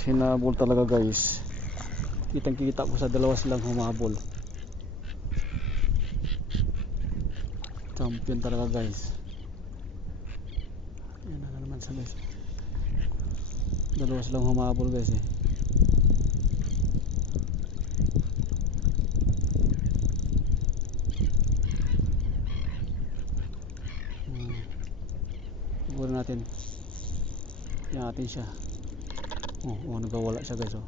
Hinabol talaga guys. Kitang kita ko sa dalawa silang humabol. Champion talaga guys. Yan na naman sa guys. Dalawa silang humabol guys eh. Siguro natin. Yan natin siya. Oh, nagawala siya guys oh.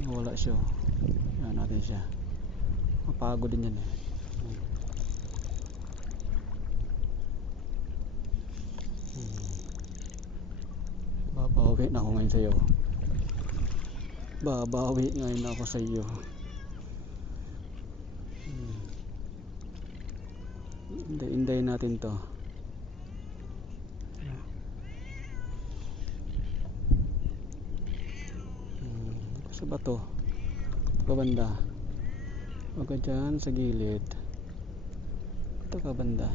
Nagawala siya oh. Yan natin siya. Mapagod din yan eh. Babawi na ako ngayon sa iyo. Babawi ngayon ako sa iyo. Hinday natin to. Sa bato. Kabanda. Huwag ka dyan sa gilid. Ito kabanda.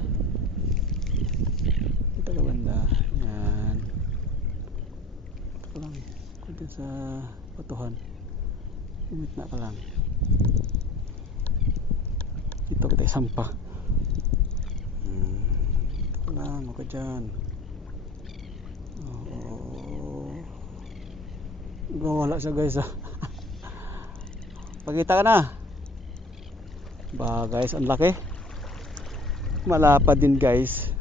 Ito kabanda. Yan. Ito ka lang. Kunti sa batuhan. Umit na ka lang. Ito kita isampa. Ito ka lang. Huwag ka dyan. Wala siya guys ah. Pakita ka na. Ba guys, ang laki. Malapad din guys.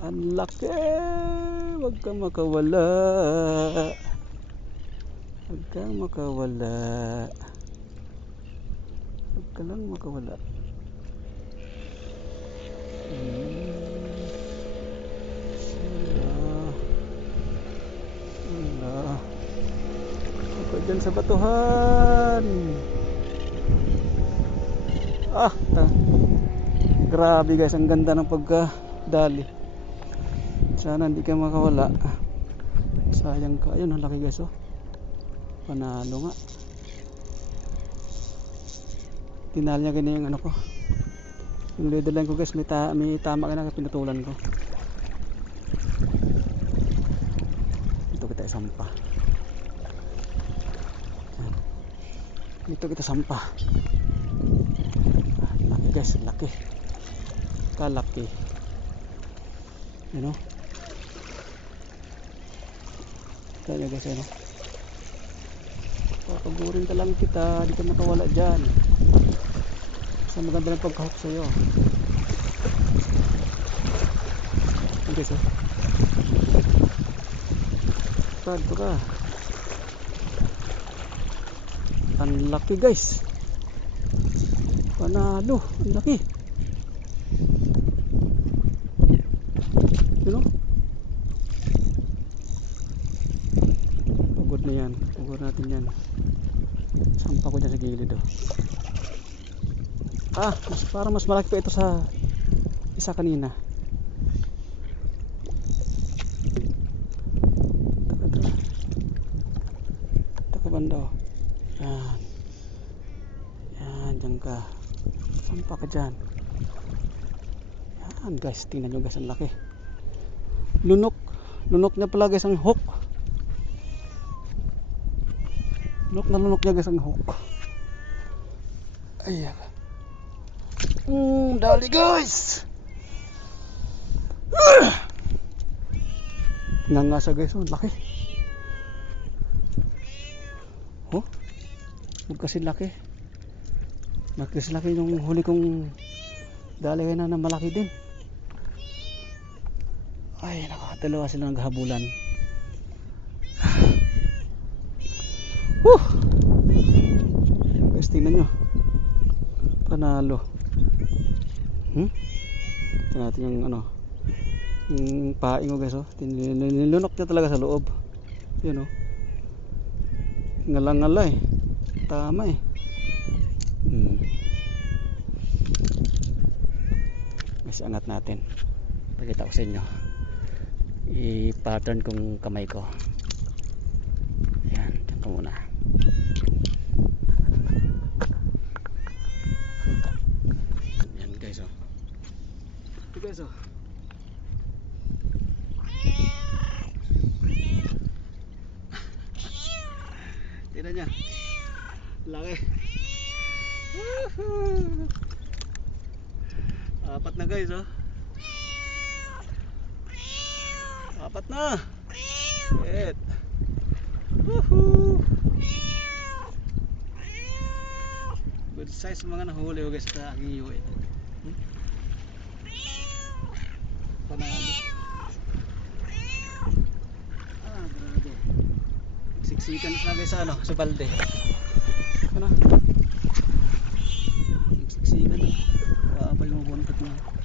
Ang laki. Huwag kang makawala. Huwag kang makawala. Huwag ka lang makawala. Dyan sa batuhan. Grabe guys, ang ganda ng pagkadali. Sana hindi ka makawala. Sayang ka. Ayun, ang laki guys oh. Panalo nga. Tinal niya ganyan yung ano ko. Yung leader line ko guys, may tama ka na pinutulan ko. Ito kita isampa. Dito kita sampa. Laki guys, laki. Kalaki. You know? Kaya guys, you know? Papagurin ka lang kita, di ka makawala dyan. Sa maganda ng pagkahok sa'yo. Okay guys, oh. Ito ka. Ang laki guys. Panalo. Ang laki. You know? Pagod na yan. Pagod natin yan. Sampa ko dyan sa gilid oh. Parang mas malaki pa ito sa isa kanina. Ito ka banda oh. Yan dyan ka. Sampa ka dyan. Yan guys, tingnan nyo guys, ang laki. Lunok niya pala guys ang hook. Lunok niya guys ang hook. Ayan. Dali guys. Nga siya guys, ang laki. Oh, huwag kasi laki. Mas laki nung huli kong dali na malaki din. Ay, nakakatalawa sila naghabulan. Guys, tingnan nyo. Panalo. Ito natin yung ano, yung paing ko guys oh. Nilunok niya talaga sa loob. Yan oh. Ngalang-ngala eh. Tama eh. Mas angat natin. Pakita ko sa inyo. I-pattern kong kamay ko. Ayan, dyan ko muna. Ayan guys oh. Ito guys oh. Tignan niya. Laki. Woohoo! Apat na guys, oh. Apat na. Shit. Woohoo! Good size mga nahuli, oh guys, sa aking iwi. Panalo. Ah, grabe. Siksikan na guys sa ano, sa balde. Ano? Siksikan na. Paapay mo buntot na.